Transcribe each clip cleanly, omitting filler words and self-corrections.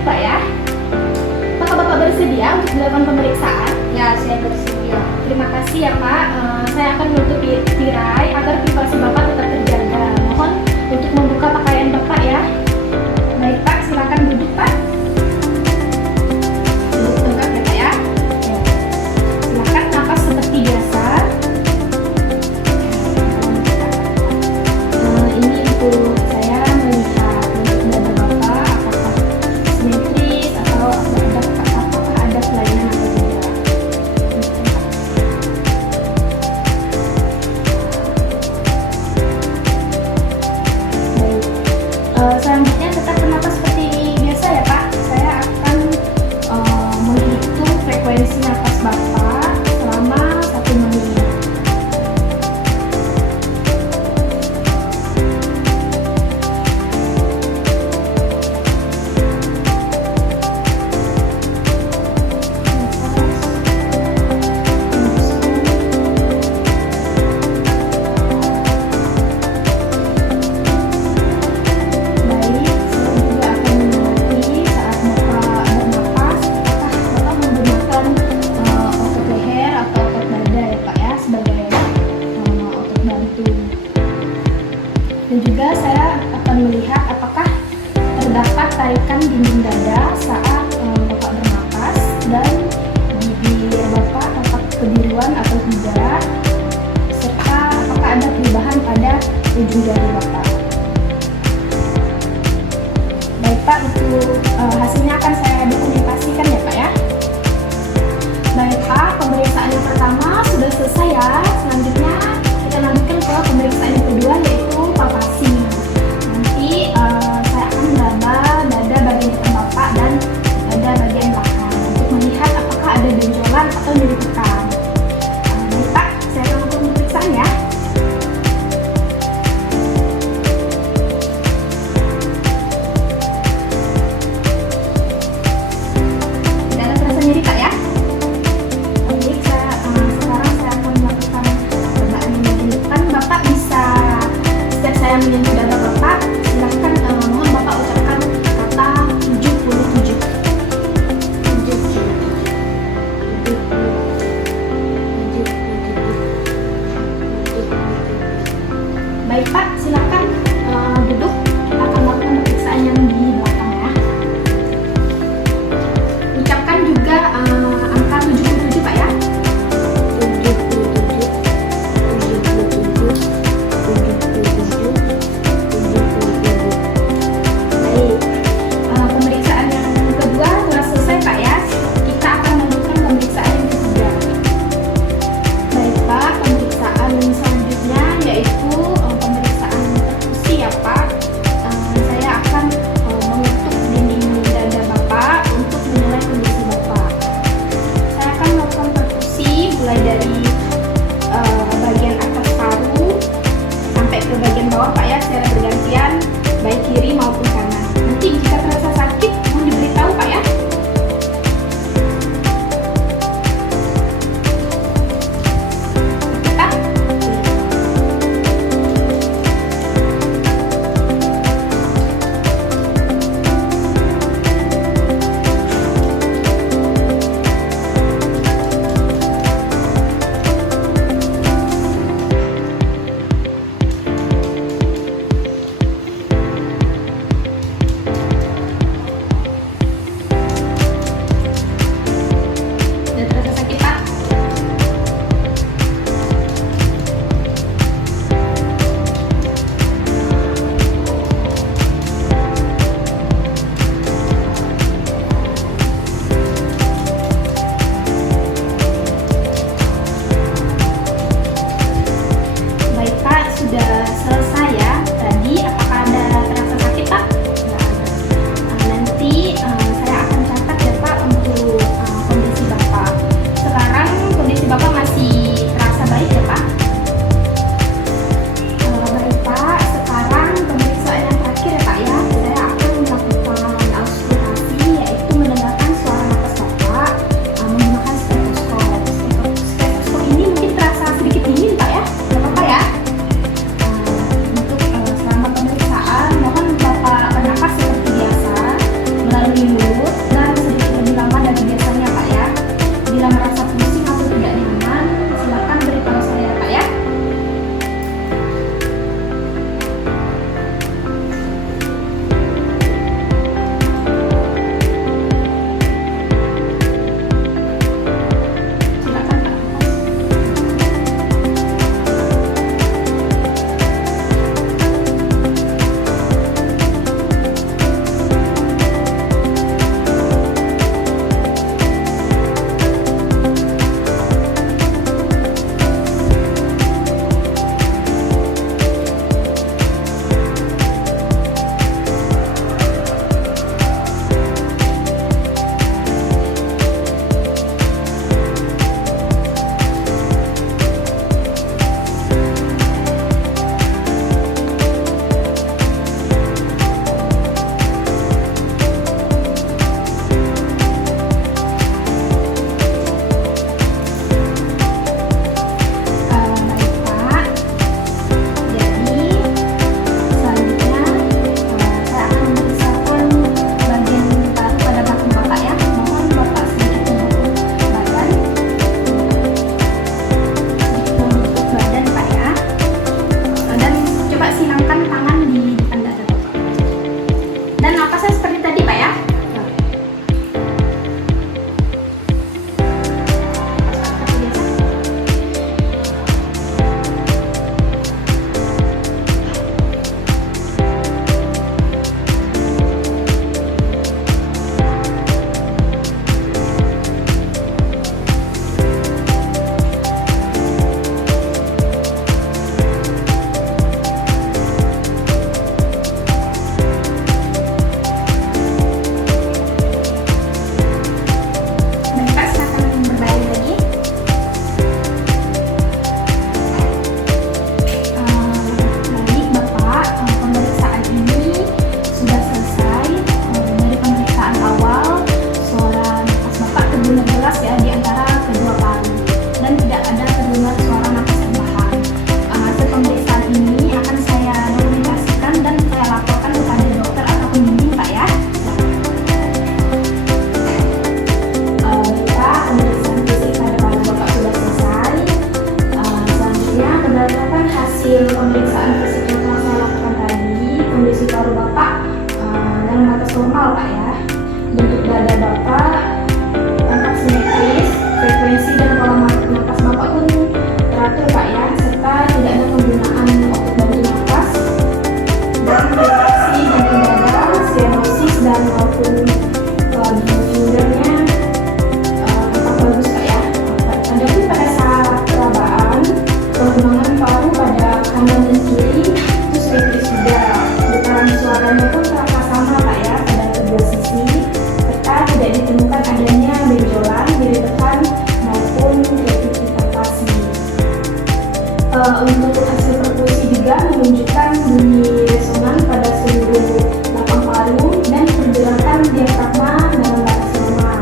Pak ya. Apakah Bapak bersedia untuk dilakukan pemeriksaan? Ya, saya bersedia. Terima kasih ya Pak. Saya akan menutup tirai agar privasi Bapak tetap terjaga. Mohon untuk membuka pakaian Bapak ya. Baik Pak, silakan duduk Pak. Duduk tegak ya Pak ya. Silakan napas seperti biasa. Ini untuk saya melihat untuk dada Bapak apakah simetris atau apakah ada kelainan atau tidak. Selanjutnya tetap bernapas seperti biasa ya Pak. Saya akan menghitung frekuensi napas Bapak selama 1 menit. Dan juga saya akan melihat apakah terdapat tarikan dinding dada saat Bapak bernapas dan bibir Bapak tampak kebiruan atau tidak, serta apakah ada perubahan pada ujung jari Bapak. Baik Pak, untuk hasilnya akan saya dokumentasikan ya Pak ya. Baik Pak, pemeriksaan yang pertama sudah selesai ya. Selanjutnya kita lanjutkan ke pemeriksaan yang kedua, yaitu palpasi. Nanti saya akan meraba dada bagian depan Bapak dan dada bagian belakang untuk melihat apakah ada benjolan atau nyeri tekan. Baik Pak, saya akan lakukan pemeriksaan ya. normal Pak ya. Bentuk dada Bapak tampak simetris, frekuensi dan pola napas Bapak pun teratur Pak ya, serta tidak ada penggunaan otot bantu napas, dan retraksi jantung dada, stenosis dan maupun ginjalnya tampak bagus Pak ya. Adapun pada saat perabaan, perkembangan paru pada kanan dan kiri itu simetris juga. Getaran suaranya pun terasa sama Pak ya pada kedua sisi, serta tidak ditemukan adanya benjolan, nyeri tekan maupun revivifikasi. Untuk hasil perkusi juga menunjukkan bunyi resonan pada seluruh lapang paru dan pergerakan diafragma dalam batas normal.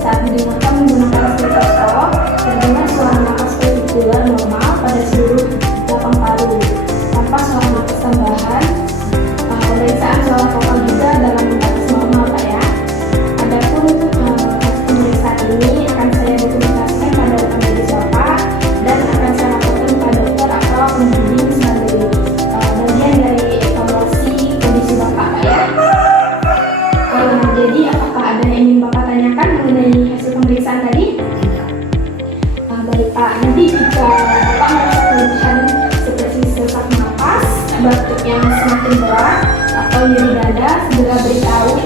Saat didengarkan menggunakan stetoskop, terdengar suara napas ventrikular normal pada seluruh lapang paru tanpa suara napas tambahan. Pemeriksaan suara vokal juga dalam batas normal Pak ya. Adapun pemeriksaan ini akan saya dokumentasikan pada rekam medis Bapak dan akan saya laporkan kepada dokter atau pembimbing sebagai bagian dari evaluasi kondisi Bapak Pak ya. Jadi apakah ada yang ingin Bapak tanyakan mengenai hasil pemeriksaan tadi? Baik Pak, nanti jika Bapak merasa keluhan seperti sesak napas, batuk yang semakin berat atau nyeri dada, segera beritahu